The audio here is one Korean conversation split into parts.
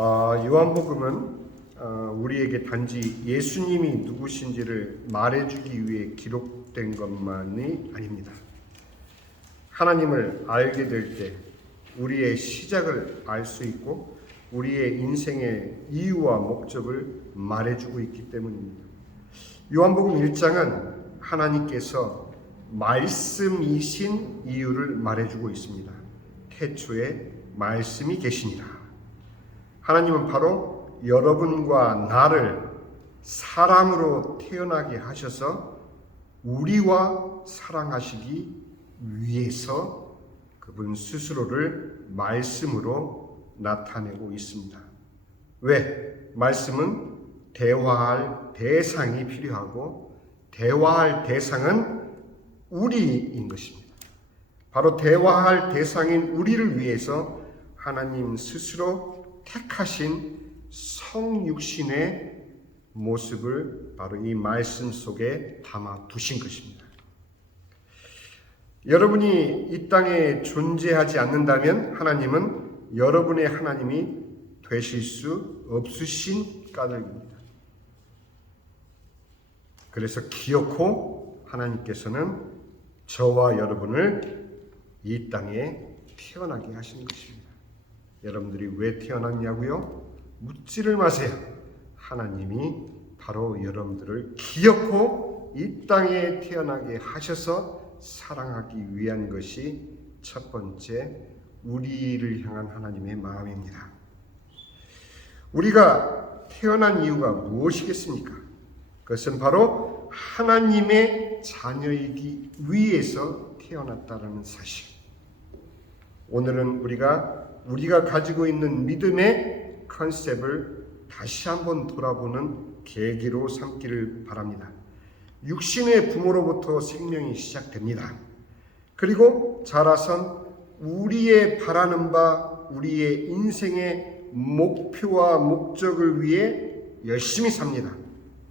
요한복음은 우리에게 단지 예수님이 누구신지를 말해주기 위해 기록된 것만이 아닙니다. 하나님을 알게 될 때 우리의 시작을 알 수 있고 우리의 인생의 이유와 목적을 말해주고 있기 때문입니다. 요한복음 1장은 하나님께서 말씀이신 이유를 말해주고 있습니다. 태초에 말씀이 계시니라. 하나님은 바로 여러분과 나를 사람으로 태어나게 하셔서 우리와 사랑하시기 위해서 그분 스스로를 말씀으로 나타내고 있습니다. 왜? 말씀은 대화할 대상이 필요하고 대화할 대상은 우리인 것입니다. 바로 대화할 대상인 우리를 위해서 하나님 스스로 택하신 성육신의 모습을 바로 이 말씀 속에 담아 두신 것입니다. 여러분이 이 땅에 존재하지 않는다면 하나님은 여러분의 하나님이 되실 수 없으신 까닭입니다. 그래서 기어코 하나님께서는 저와 여러분을 이 땅에 태어나게 하신 것입니다. 여러분들이 왜 태어났냐고요? 묻지를 마세요. 하나님이 바로 여러분들을 기어코 이 땅에 태어나게 하셔서 사랑하기 위한 것이 첫 번째 우리를 향한 하나님의 마음입니다. 우리가 태어난 이유가 무엇이겠습니까? 그것은 바로 하나님의 자녀이기 위해서 태어났다는 사실. 오늘은 우리가 가지고 있는 믿음의 컨셉을 다시 한번 돌아보는 계기로 삼기를 바랍니다. 육신의 부모로부터 생명이 시작됩니다. 그리고 자라선 우리의 바라는 바, 우리의 인생의 목표와 목적을 위해 열심히 삽니다.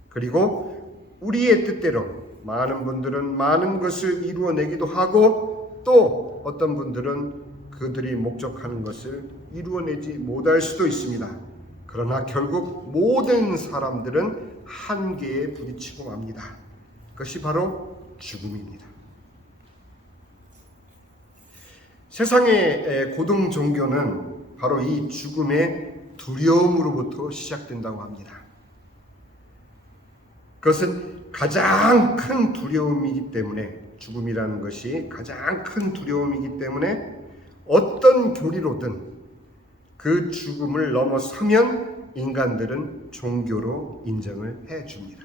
그리고 우리의 뜻대로 많은 분들은 많은 것을 이루어내기도 하고 또 어떤 분들은 그들이 목적하는 것을 이루어내지 못할 수도 있습니다. 그러나 결국 모든 사람들은 한계에 부딪히고 맙니다. 그것이 바로 죽음입니다. 세상의 고등 종교는 바로 이 죽음의 두려움으로부터 시작된다고 합니다. 그것은 가장 큰 두려움이기 때문에 죽음이라는 것이 가장 큰 두려움이기 때문에 어떤 교리로든 그 죽음을 넘어서면 인간들은 종교로 인정을 해줍니다.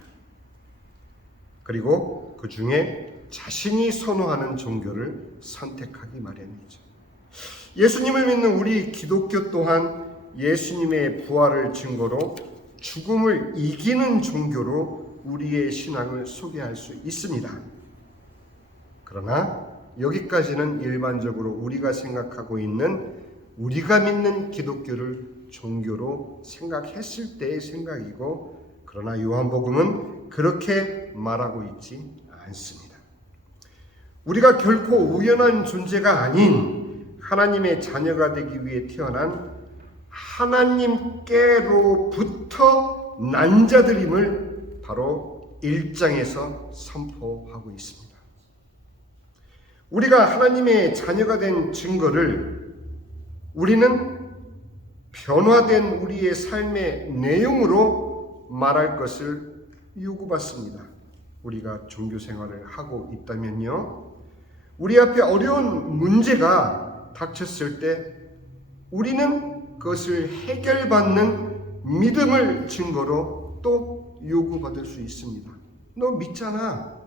그리고 그 중에 자신이 선호하는 종교를 선택하기 마련이죠. 예수님을 믿는 우리 기독교 또한 예수님의 부활을 증거로 죽음을 이기는 종교로 우리의 신앙을 소개할 수 있습니다. 그러나 여기까지는 일반적으로 우리가 생각하고 있는 우리가 믿는 기독교를 종교로 생각했을 때의 생각이고, 그러나 요한복음은 그렇게 말하고 있지 않습니다. 우리가 결코 우연한 존재가 아닌 하나님의 자녀가 되기 위해 태어난 하나님께로부터 난 자들임을 바로 1장에서 선포하고 있습니다. 우리가 하나님의 자녀가 된 증거를 우리는 변화된 우리의 삶의 내용으로 말할 것을 요구받습니다. 우리가 종교 생활을 하고 있다면요, 우리 앞에 어려운 문제가 닥쳤을 때 우리는 그것을 해결받는 믿음을 증거로 또 요구받을 수 있습니다. 너 믿잖아.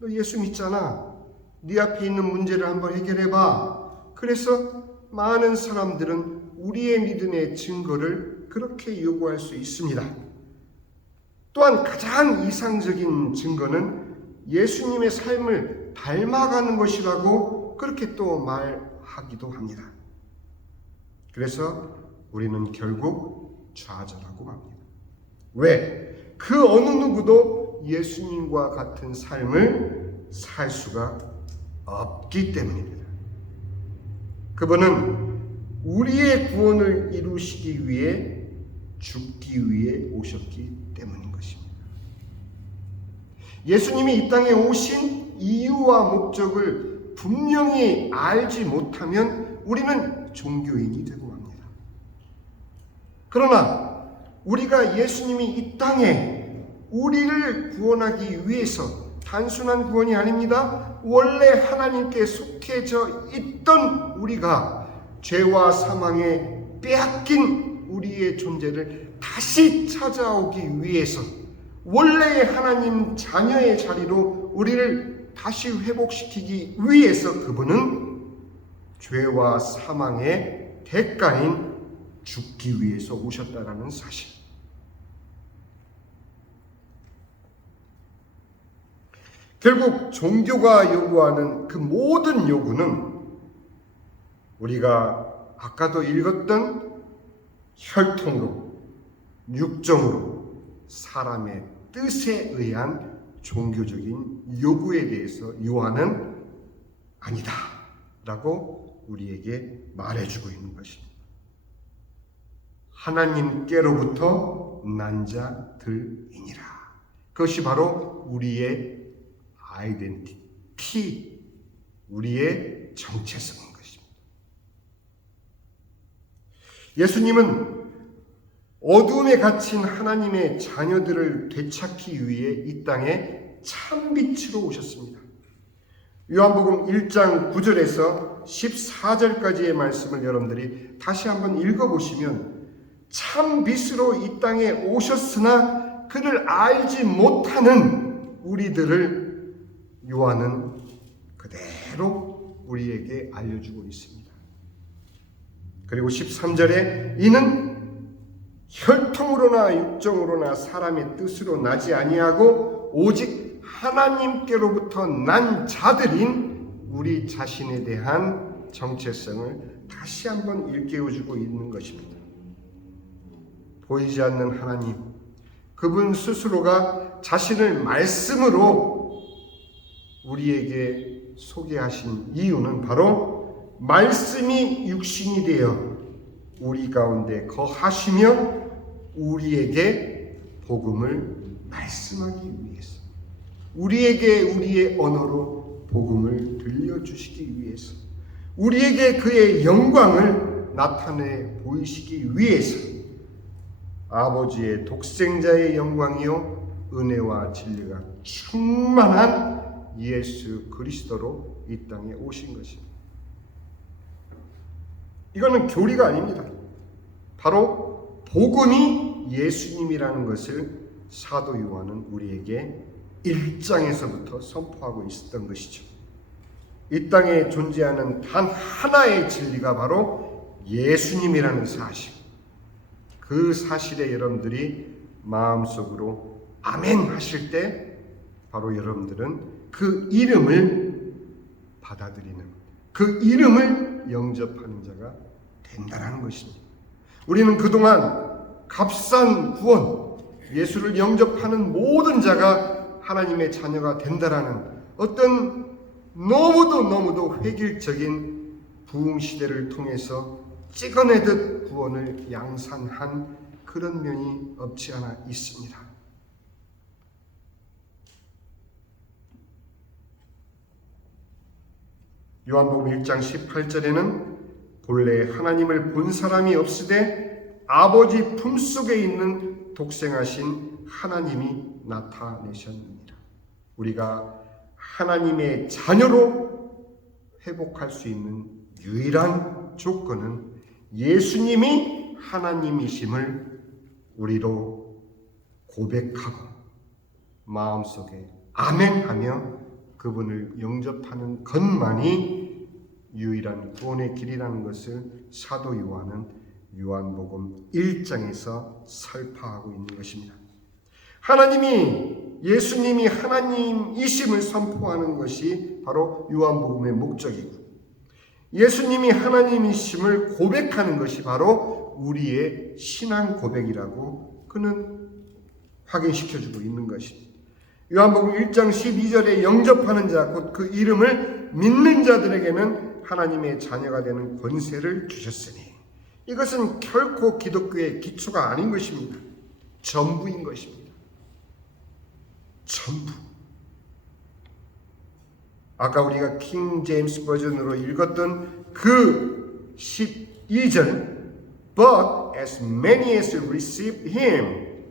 너 예수 믿잖아. 네 앞에 있는 문제를 한번 해결해봐. 그래서 많은 사람들은 우리의 믿음의 증거를 그렇게 요구할 수 있습니다. 또한 가장 이상적인 증거는 예수님의 삶을 닮아가는 것이라고 그렇게 또 말하기도 합니다. 그래서 우리는 결국 좌절하고 맙니다. 왜? 그 어느 누구도 예수님과 같은 삶을 살 수가 없기 때문입니다. 그분은 우리의 구원을 이루시기 위해 죽기 위해 오셨기 때문인 것입니다. 예수님이 이 땅에 오신 이유와 목적을 분명히 알지 못하면 우리는 종교인이 되고 맙니다. 그러나 우리가 예수님이 이 땅에 우리를 구원하기 위해서 단순한 구원이 아닙니다. 원래 하나님께 속해져 있던 우리가 죄와 사망에 빼앗긴 우리의 존재를 다시 찾아오기 위해서 원래의 하나님 자녀의 자리로 우리를 다시 회복시키기 위해서 그분은 죄와 사망의 대가인 죽기 위해서 오셨다라는 사실. 결국 종교가 요구하는 그 모든 요구는 우리가 아까도 읽었던 혈통으로, 육정으로, 사람의 뜻에 의한 종교적인 요구에 대해서 요한은 아니다 라고 우리에게 말해주고 있는 것입니다. 하나님께로부터 난 자들이니라. 그것이 바로 우리의 아이덴티티, 우리의 정체성인 것입니다. 예수님은 어두움에 갇힌 하나님의 자녀들을 되찾기 위해 이 땅에 참빛으로 오셨습니다. 요한복음 1장 9절에서 14절까지의 말씀을 여러분들이 다시 한번 읽어보시면 참빛으로 이 땅에 오셨으나 그를 알지 못하는 우리들을 요한은 그대로 우리에게 알려주고 있습니다. 그리고 13절에 이는 혈통으로나 육정으로나 사람의 뜻으로 나지 아니하고 오직 하나님께로부터 난 자들인 우리 자신에 대한 정체성을 다시 한번 일깨워주고 있는 것입니다. 보이지 않는 하나님, 그분 스스로가 자신을 말씀으로 우리에게 소개하신 이유는 바로 말씀이 육신이 되어 우리 가운데 거하시며 우리에게 복음을 말씀하기 위해서, 우리에게 우리의 언어로 복음을 들려주시기 위해서, 우리에게 그의 영광을 나타내 보이시기 위해서 아버지의 독생자의 영광이요 은혜와 진리가 충만한 예수 그리스도로 이 땅에 오신 것입니다. 이거는 교리가 아닙니다. 바로 복음이 예수님이라는 것을 사도 요한은 우리에게 1장에서부터 선포하고 있었던 것이죠. 이 땅에 존재하는 단 하나의 진리가 바로 예수님이라는 사실. 그 사실에 여러분들이 마음속으로 아멘 하실 때 바로 여러분들은 그 이름을 받아들이는, 그 이름을 영접하는 자가 된다는 것입니다. 우리는 그동안 값싼 구원, 예수를 영접하는 모든 자가 하나님의 자녀가 된다라는 어떤 너무도 획일적인 부흥시대를 통해서 찍어내듯 구원을 양산한 그런 면이 없지 않아 있습니다. 요한복음 1장 18절에는 본래 하나님을 본 사람이 없으되 아버지 품속에 있는 독생하신 하나님이 나타내셨느니라. 우리가 하나님의 자녀로 회복할 수 있는 유일한 조건은 예수님이 하나님이심을 우리로 고백하고 마음속에 아멘하며 그분을 영접하는 것만이 유일한 구원의 길이라는 것을 사도 요한은 요한복음 1장에서 설파하고 있는 것입니다. 예수님이 하나님이심을 선포하는 것이 바로 요한복음의 목적이고, 예수님이 하나님이심을 고백하는 것이 바로 우리의 신앙 고백이라고 그는 확인시켜주고 있는 것입니다. 요한복음 1장 12절에 영접하는 자, 곧 그 이름을 믿는 자들에게는 하나님의 자녀가 되는 권세를 주셨으니 이것은 결코 기독교의 기초가 아닌 것입니다. 전부인 것입니다. 전부. 아까 우리가 킹 제임스 버전으로 읽었던 그 12절 But as many as received him,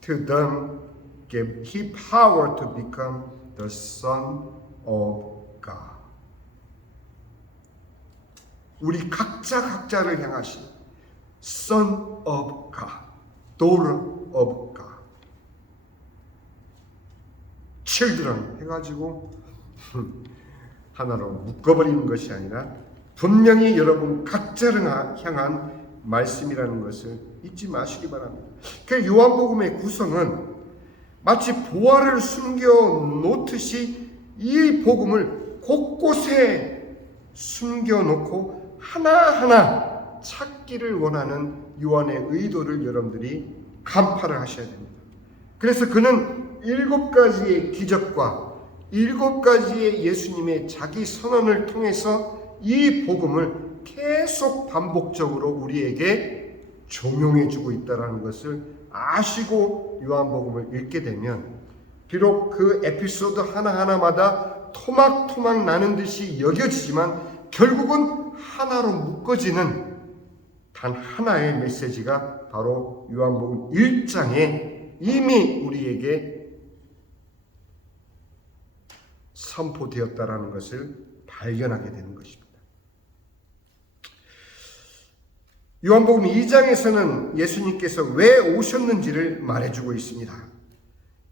to them gave he power to become the Son of God. 우리 각자를 향하신 Son of God, Daughter of God, Children 해가지고 하나로 묶어버리는 것이 아니라 분명히 여러분 각자를 향한 말씀이라는 것을 잊지 마시기 바랍니다. 그 요한복음의 구성은 마치 보화를 숨겨 놓듯이 이 복음을 곳곳에 숨겨놓고 하나하나 찾기를 원하는 요한의 의도를 여러분들이 간파를 하셔야 됩니다. 그래서 그는 7가지의 기적과 7가지의 예수님의 자기 선언을 통해서 이 복음을 계속 반복적으로 우리에게 종용해주고 있다는 것을 아시고 요한복음을 읽게 되면 비록 그 에피소드 하나하나마다 토막토막 나는 듯이 여겨지지만 결국은 하나로 묶어지는 단 하나의 메시지가 바로 요한복음 1장에 이미 우리에게 선포되었다라는 것을 발견하게 되는 것입니다. 요한복음 2장에서는 예수님께서 왜 오셨는지를 말해주고 있습니다.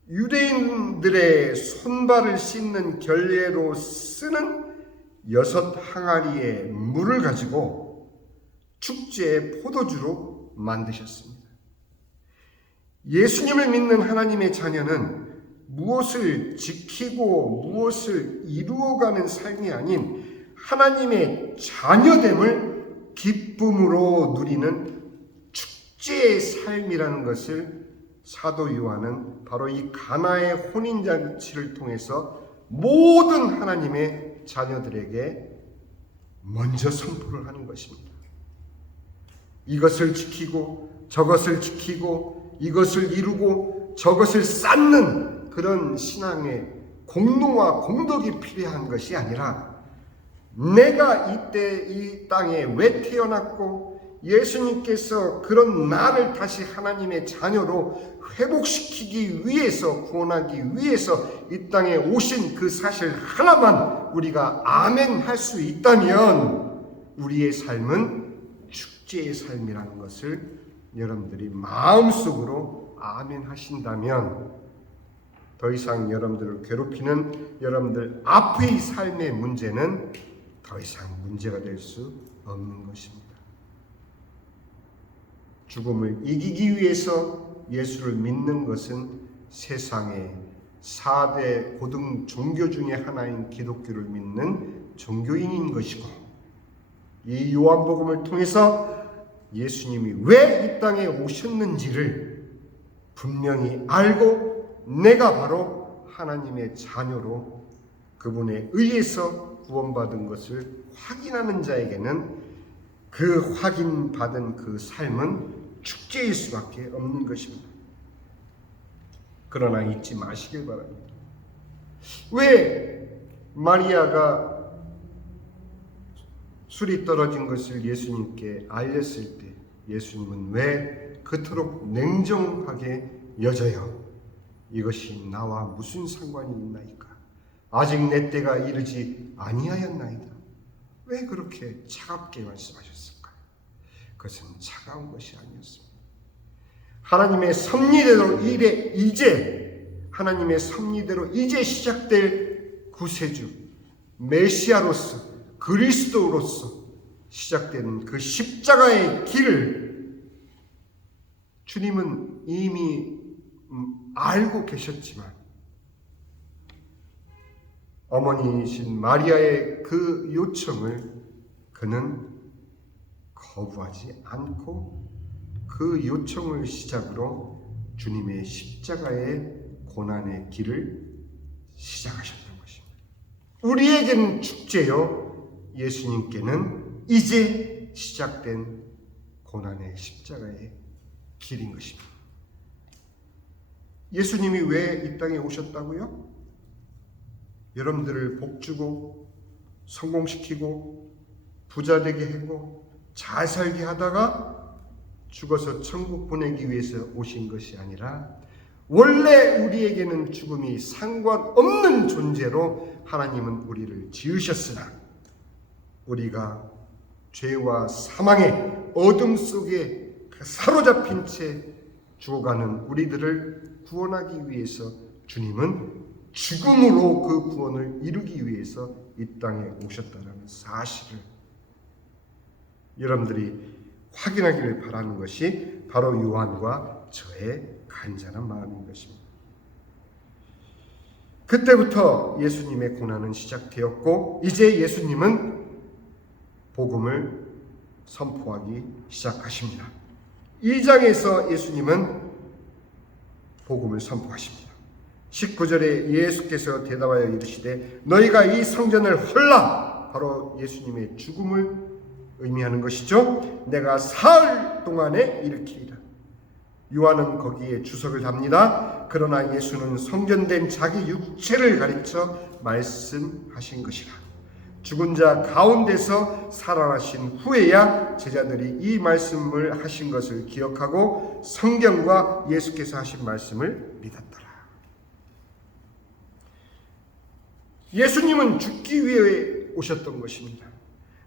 유대인들의 손발을 씻는 결례로 쓰는 6 항아리의 물을 가지고 축제의 포도주로 만드셨습니다. 예수님을 믿는 하나님의 자녀는 무엇을 지키고 무엇을 이루어가는 삶이 아닌 하나님의 자녀됨을 기쁨으로 누리는 축제의 삶이라는 것을 사도 요한은 바로 이 가나의 혼인잔치를 통해서 모든 하나님의 자녀들에게 먼저 선포를 하는 것입니다. 이것을 지키고 저것을 지키고 이것을 이루고 저것을 쌓는 그런 신앙의 공로와 공덕이 필요한 것이 아니라 내가 이때 이 땅에 왜 태어났고 예수님께서 그런 나를 다시 하나님의 자녀로 회복시키기 위해서 구원하기 위해서 이 땅에 오신 그 사실 하나만 우리가 아멘 할 수 있다면 우리의 삶은 축제의 삶이라는 것을 여러분들이 마음속으로 아멘 하신다면 더 이상 여러분들을 괴롭히는 여러분들 앞의 삶의 문제는 더 이상 문제가 될 수 없는 것입니다. 죽음을 이기기 위해서 예수를 믿는 것은 세상의 4대 고등 종교 중에 하나인 기독교를 믿는 종교인인 것이고 이 요한복음을 통해서 예수님이 왜 이 땅에 오셨는지를 분명히 알고 내가 바로 하나님의 자녀로 그분에 의해서 구원받은 것을 확인하는 자에게는 그 확인받은 그 삶은 축제일 수밖에 없는 것입니다. 그러나 잊지 마시길 바랍니다. 왜 마리아가 술이 떨어진 것을 예수님께 알렸을 때 예수님은 왜 그토록 냉정하게 여자여 이것이 나와 무슨 상관이 있나이까? 아직 내 때가 이르지 아니하였나이다. 왜 그렇게 차갑게 말씀하셨을까요? 그것은 차가운 것이 아니었습니다. 하나님의 섭리대로 하나님의 섭리대로 이제 시작될 구세주 메시아로서 그리스도로서 시작되는 그 십자가의 길을 주님은 이미 알고 계셨지만 어머니이신 마리아의 그 요청을 그는 거부하지 않고 그 요청을 시작으로 주님의 십자가의 고난의 길을 시작하셨던 것입니다. 우리에게는 축제요, 예수님께는 이제 시작된 고난의 십자가의 길인 것입니다. 예수님이 왜 이 땅에 오셨다고요? 여러분들을 복주고 성공시키고 부자 되게 하고 잘 살게 하다가 죽어서 천국 보내기 위해서 오신 것이 아니라 원래 우리에게는 죽음이 상관없는 존재로 하나님은 우리를 지으셨으나 우리가 죄와 사망의 어둠 속에 사로잡힌 채 죽어가는 우리들을 구원하기 위해서 주님은 죽음으로 그 구원을 이루기 위해서 이 땅에 오셨다는 사실을 여러분들이 확인하기를 바라는 것이 바로 요한과 저의 간절한 마음인 것입니다. 그때부터 예수님의 고난은 시작되었고 이제 예수님은 복음을 선포하기 시작하십니다. 2장에서 예수님은 복음을 선포하십니다. 19절에 예수께서 대답하여 이르시되 너희가 이 성전을 헐라, 바로 예수님의 죽음을 의미하는 것이죠. 내가 사흘 동안에 일으키리라. 요한은 거기에 주석을 답니다. 그러나 예수는 성전된 자기 육체를 가르쳐 말씀하신 것이라. 죽은 자 가운데서 살아나신 후에야 제자들이 이 말씀을 하신 것을 기억하고 성경과 예수께서 하신 말씀을 믿었더라. 예수님은 죽기 위해 오셨던 것입니다.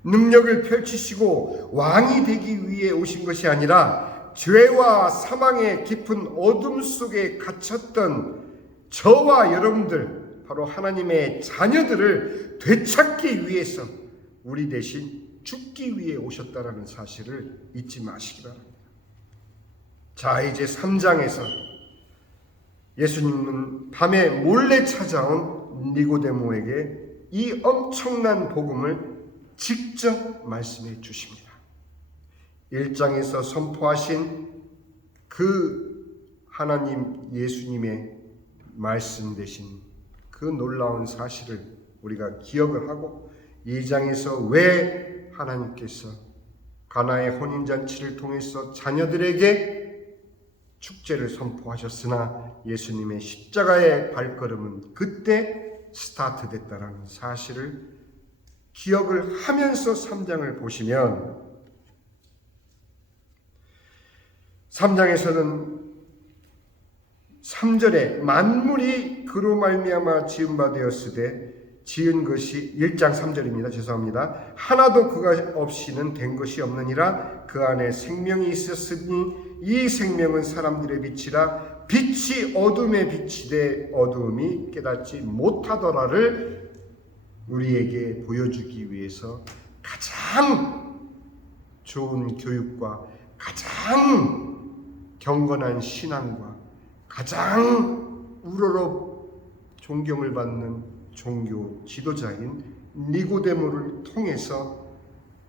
능력을 펼치시고 왕이 되기 위해 오신 것이 아니라 죄와 사망의 깊은 어둠 속에 갇혔던 저와 여러분들, 바로 하나님의 자녀들을 되찾기 위해서 우리 대신 죽기 위해 오셨다라는 사실을 잊지 마시기 바랍니다. 자, 이제 3장에서 예수님은 밤에 몰래 찾아온 니고데모에게 이 엄청난 복음을 직접 말씀해 주십니다. 1장에서 선포하신 그 하나님 예수님의 말씀 대신 그 놀라운 사실을 우리가 기억을 하고 2장에서 왜 하나님께서 가나의 혼인잔치를 통해서 자녀들에게 축제를 선포하셨으나 예수님의 십자가의 발걸음은 그때 스타트됐다는 사실을 기억을 하면서 3장을 보시면 3장에서는 3절에 만물이 그로 말미암아 지은 바 되었으되 지은 것이 1장 3절입니다. 죄송합니다. 하나도 그가 없이는 된 것이 없느니라. 그 안에 생명이 있었으니 이 생명은 사람들의 빛이라. 빛이 어둠에 비치되 어두움이 깨닫지 못하더라를 우리에게 보여주기 위해서 가장 좋은 교육과 가장 경건한 신앙과 가장 우러러 존경을 받는 종교 지도자인 니고데모를 통해서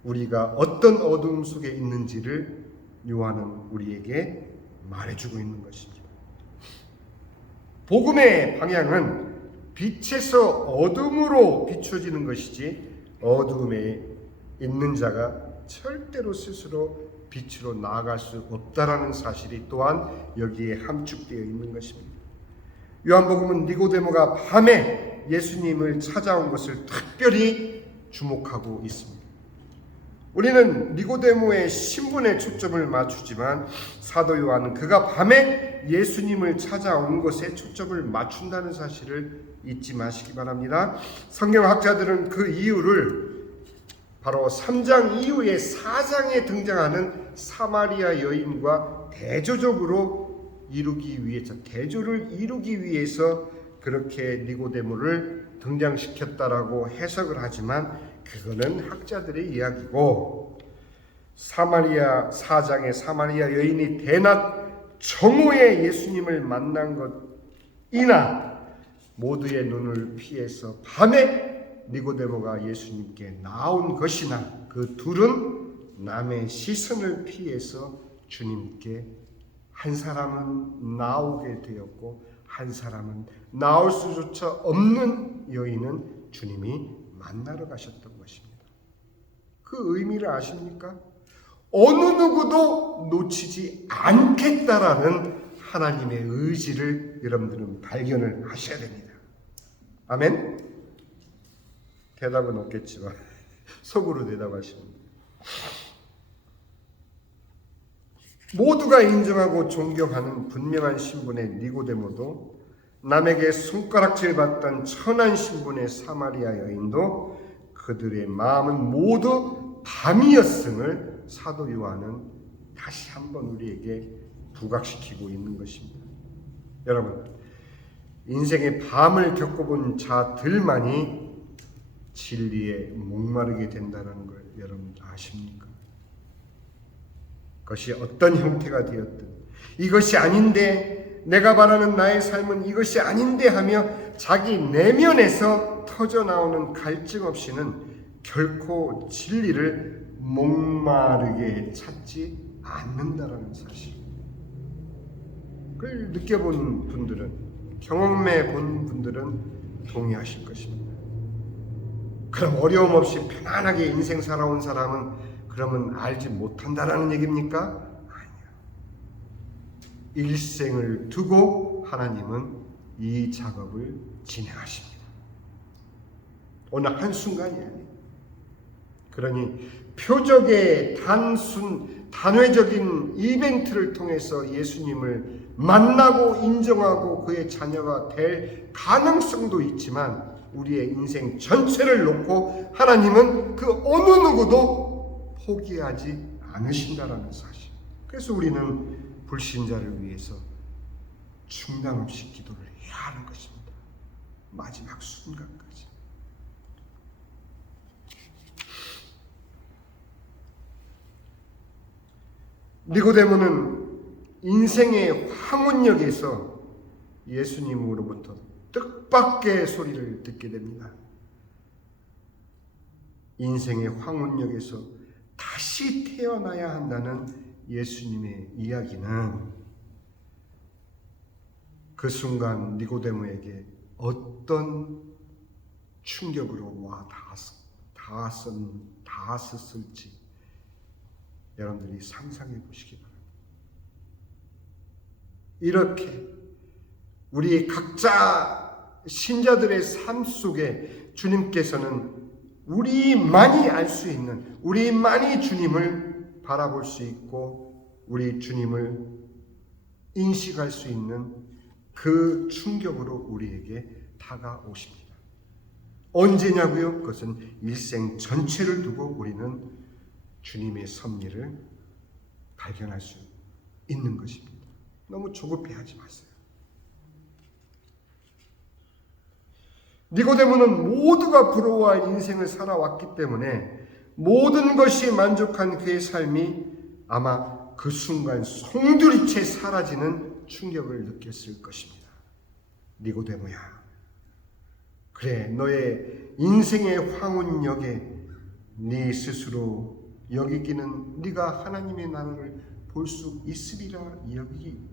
우리가 어떤 어둠 속에 있는지를 요한은 우리에게 말해주고 있는 것입니다. 복음의 방향은 빛에서 어둠으로 비춰지는 것이지 어둠에 있는 자가 절대로 스스로 빛으로 나아갈 수 없다라는 사실이 또한 여기에 함축되어 있는 것입니다. 요한복음은 니고데모가 밤에 예수님을 찾아온 것을 특별히 주목하고 있습니다. 우리는 니고데모의 신분에 초점을 맞추지만 사도 요한은 그가 밤에 예수님을 찾아온 것에 초점을 맞춘다는 사실을 잊지 마시기 바랍니다. 성경학자들은 그 이유를 바로 3장 이후에 4장에 등장하는 사마리아 여인과 대조를 이루기 위해서 그렇게 니고데모를 등장시켰다라고 해석을 하지만 그거는 학자들의 이야기고, 사마리아 4장의 사마리아 여인이 대낮 정오에 예수님을 만난 것이나 모두의 눈을 피해서 밤에 니고데모가 예수님께 나온 것이나 그 둘은 남의 시선을 피해서 주님께 한 사람은 나오게 되었고 한 사람은 나올 수조차 없는 여인은 주님이 만나러 가셨던 것입니다. 그 의미를 아십니까? 어느 누구도 놓치지 않겠다라는 하나님의 의지를 여러분들은 발견을 하셔야 됩니다. 아멘? 대답은 없겠지만 속으로 대답하시면 모두가 인정하고 존경하는 분명한 신분의 니고데모도 남에게 손가락질 받던 천한 신분의 사마리아 여인도 그들의 마음은 모두 밤이었음을 사도 요한은 다시 한번 우리에게 부각시키고 있는 것입니다. 여러분, 인생의 밤을 겪어본 자들만이 진리에 목마르게 된다는 걸 여러분 아십니까? 그것이 어떤 형태가 되었든 이것이 아닌데, 내가 바라는 나의 삶은 이것이 아닌데 하며 자기 내면에서 터져나오는 갈증 없이는 결코 진리를 목마르게 찾지 않는다라는 사실. 그걸 느껴본 분들은, 경험해 본 분들은 동의하실 것입니다. 그럼 어려움 없이 편안하게 인생 살아온 사람은 그러면 알지 못한다라는 얘기입니까? 아니요. 일생을 두고 하나님은 이 작업을 진행하십니다. 어느 한순간이 아니에요. 그러니 표적의 단회적인 이벤트를 통해서 예수님을 만나고 인정하고 그의 자녀가 될 가능성도 있지만 우리의 인생 전체를 놓고 하나님은 그 어느 누구도 포기하지 않으신다라는 사실. 그래서 우리는 불신자를 위해서 중단 없이 기도를 해야 하는 것입니다. 마지막 순간까지. 니고데모는 인생의 황혼역에서 예수님으로부터 뜻밖의 소리를 듣게 됩니다. 인생의 황혼역에서 다시 태어나야 한다는 예수님의 이야기는 그 순간 니고데모에게 어떤 충격으로 와 닿았을지 여러분들이 상상해 보시기 바랍니다. 이렇게 우리 각자 신자들의 삶 속에 주님께서는 우리만이 알 수 있는, 우리만이 주님을 바라볼 수 있고 우리 주님을 인식할 수 있는 그 충격으로 우리에게 다가오십니다. 언제냐고요? 그것은 일생 전체를 두고 우리는 주님의 섭리를 발견할 수 있는 것입니다. 너무 조급해하지 마세요. 니고데모는 모두가 부러워할 인생을 살아왔기 때문에 모든 것이 만족한 그의 삶이 아마 그 순간 송두리째 사라지는 충격을 느꼈을 것입니다. 니고데모야, 그래, 너의 인생의 황혼역에 네 스스로 여기기는 네가 하나님의 나라를 볼 수 있으리라 여기는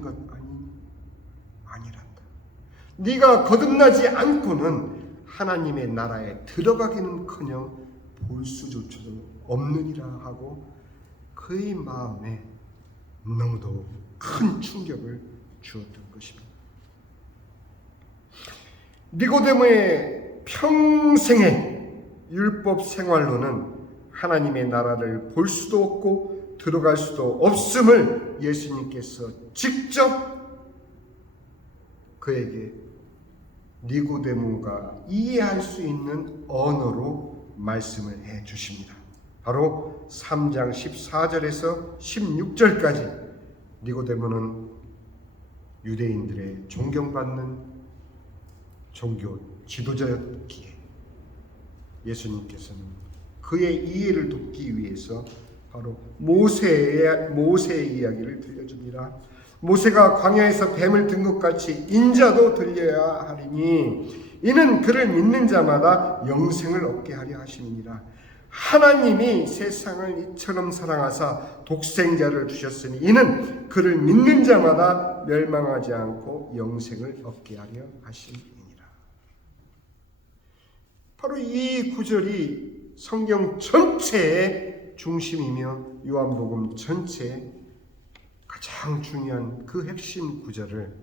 것 아니란다. 네가 거듭나지 않고는 하나님의 나라에 들어가기는커녕 볼 수조차도 없느니라 하고 그의 마음에 너무도 큰 충격을 주었던 것입니다. 니고데모의 평생의 율법 생활로는 하나님의 나라를 볼 수도 없고 들어갈 수도 없음을 예수님께서 직접 그에게 니고데모가 이해할 수 있는 언어로 말씀을 해 주십니다. 바로 3장 14절에서 16절까지 니고데모는 유대인들의 존경받는 종교 지도자였기에 예수님께서는 그의 이해를 돕기 위해서 바로 모세의 이야기를 들려줍니다. 모세가 광야에서 뱀을 든 것 같이 인자도 들려야 하리니 이는 그를 믿는 자마다 영생을 얻게 하려 하심이니라. 하나님이 세상을 이처럼 사랑하사 독생자를 주셨으니 이는 그를 믿는 자마다 멸망하지 않고 영생을 얻게 하려 하심이니라. 바로 이 구절이 성경 전체의 중심이며 요한복음 전체의 가장 중요한 그 핵심 구절을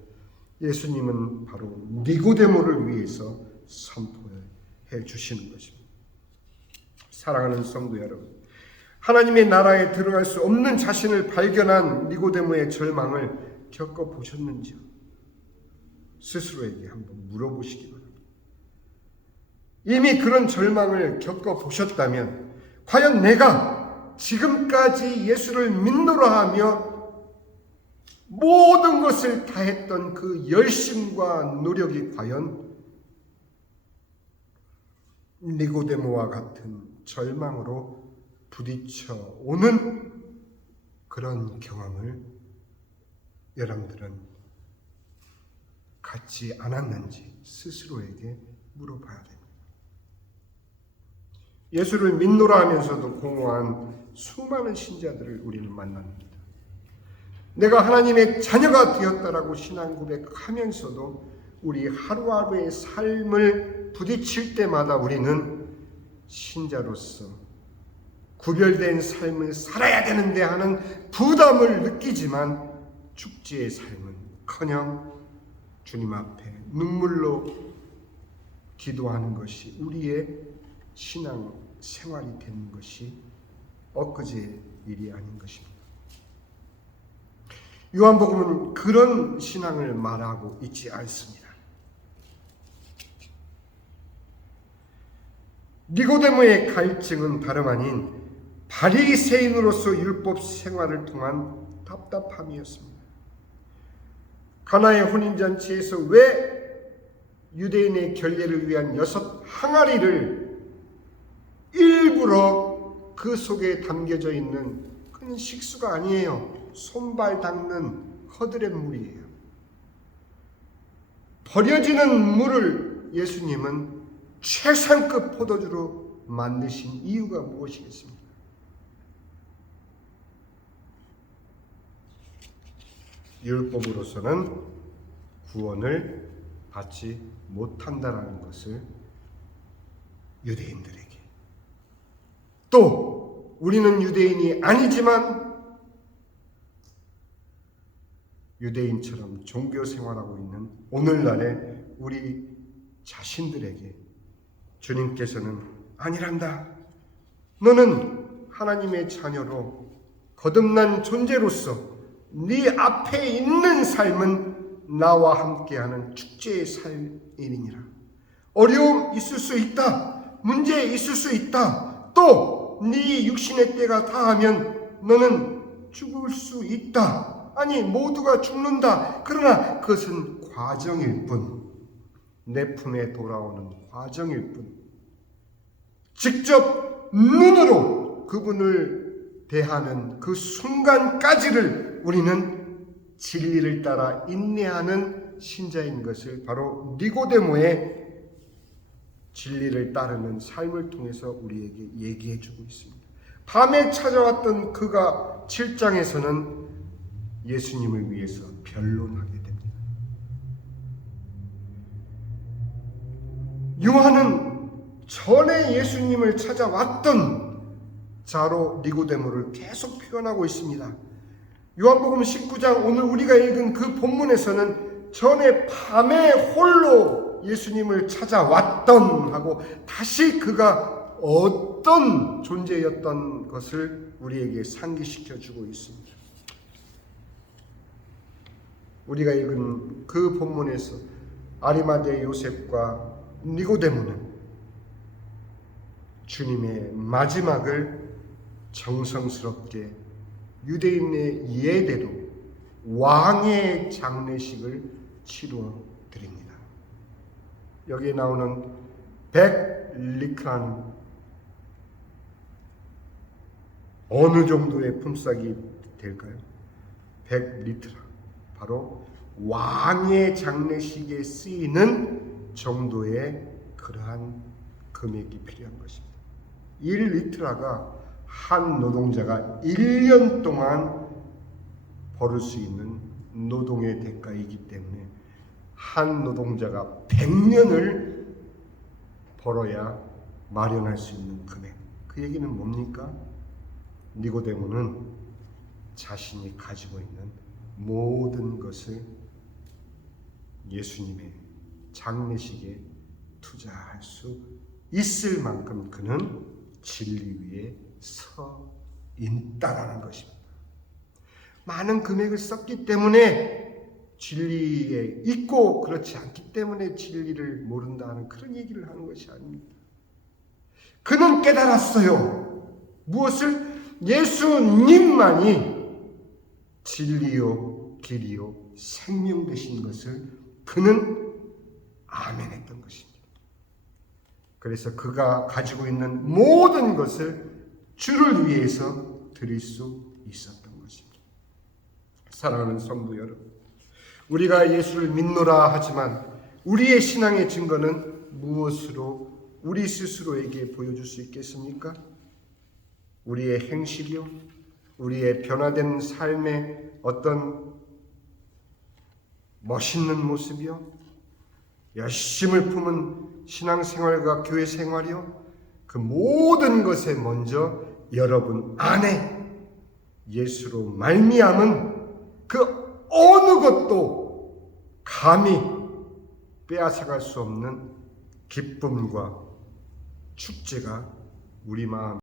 예수님은 바로 니고데모를 위해서 선포해 주시는 것입니다. 사랑하는 성도 여러분, 하나님의 나라에 들어갈 수 없는 자신을 발견한 니고데모의 절망을 겪어보셨는지요? 스스로에게 한번 물어보시기 바랍니다. 이미 그런 절망을 겪어보셨다면 과연 내가 지금까지 예수를 믿노라 하며 모든 것을 다했던 그 열심과 노력이 과연 니고데모와 같은 절망으로 부딪혀 오는 그런 경험을 여러분들은 갖지 않았는지 스스로에게 물어봐야 됩니다. 예수를 믿노라 하면서도 공허한 수많은 신자들을 우리는 만납니다. 내가 하나님의 자녀가 되었다라고 신앙 고백하면서도 우리 하루하루의 삶을 부딪힐 때마다 우리는 신자로서 구별된 삶을 살아야 되는데 하는 부담을 느끼지만 축제의 삶은커녕 주님 앞에 눈물로 기도하는 것이 우리의 신앙 생활이 되는 것이 엊그제의 일이 아닌 것입니다. 요한복음은 그런 신앙을 말하고 있지 않습니다. 니고데모의 갈증은 다름 아닌 바리새인으로서 율법 생활을 통한 답답함이었습니다. 가나의 혼인잔치에서 왜 유대인의 결례를 위한 6 항아리를 일부러 그 속에 담겨져 있는 그런 식수가 아니에요. 손발 닦는 허드렛물이에요. 버려지는 물을 예수님은 최상급 포도주로 만드신 이유가 무엇이겠습니까? 율법으로서는 구원을 받지 못한다라는 것을 유대인들에게, 또 우리는 유대인이 아니지만 유대인처럼 종교 생활하고 있는 오늘날의 우리 자신들에게 주님께서는 아니란다. 너는 하나님의 자녀로 거듭난 존재로서 네 앞에 있는 삶은 나와 함께하는 축제의 삶이니라. 어려움 있을 수 있다. 문제 있을 수 있다. 또 네 육신의 때가 다하면 너는 죽을 수 있다. 아니, 모두가 죽는다. 그러나 그것은 과정일 뿐, 내 품에 돌아오는 과정일 뿐, 직접 눈으로 그분을 대하는 그 순간까지를 우리는 진리를 따라 인내하는 신자인 것을 바로 니고데모의 진리를 따르는 삶을 통해서 우리에게 얘기해 주고 있습니다. 밤에 찾아왔던 그가 7장에서는 예수님을 위해서 변론하게 됩니다. 요한은 전에 예수님을 찾아왔던 자로 니고데모를 계속 표현하고 있습니다. 요한복음 19장 오늘 우리가 읽은 그 본문에서는 전에 밤에 홀로 예수님을 찾아왔던 하고 다시 그가 어떤 존재였던 것을 우리에게 상기시켜 주고 있습니다. 우리가 읽은 그 본문에서 아리마대 요셉과 니고데모는 주님의 마지막을 정성스럽게 유대인의 예대로 왕의 장례식을 치루어 드립니다. 여기에 나오는 100리크라는 어느 정도의 품삯이 될까요? 100리트라. 바로 왕의 장례식에 쓰이는 정도의 그러한 금액이 필요한 것입니다. 1리트라가 한 노동자가 1년 동안 벌을 수 있는 노동의 대가이기 때문에 한 노동자가 100년을 벌어야 마련할 수 있는 금액. 그 얘기는 뭡니까? 니고데모는 자신이 가지고 있는 모든 것을 예수님의 장례식에 투자할 수 있을 만큼 그는 진리 위에 서 있다라는 것입니다. 많은 금액을 썼기 때문에 진리에 있고 그렇지 않기 때문에 진리를 모른다는 그런 얘기를 하는 것이 아닙니다. 그는 깨달았어요. 무엇을? 예수님만이 진리요 길이요 생명 되신 것을 그는 아멘했던 것입니다. 그래서 그가 가지고 있는 모든 것을 주를 위해서 드릴 수 있었던 것입니다. 사랑하는 성도 여러분, 우리가 예수를 믿노라 하지만 우리의 신앙의 증거는 무엇으로 우리 스스로에게 보여줄 수 있겠습니까? 우리의 행실이요? 우리의 변화된 삶의 어떤 멋있는 모습이요? 열심을 품은 신앙생활과 교회 생활이요? 그 모든 것에 먼저 여러분 안에 예수로 말미암은 그 어느 것도 감히 빼앗아갈 수 없는 기쁨과 축제가 우리 마음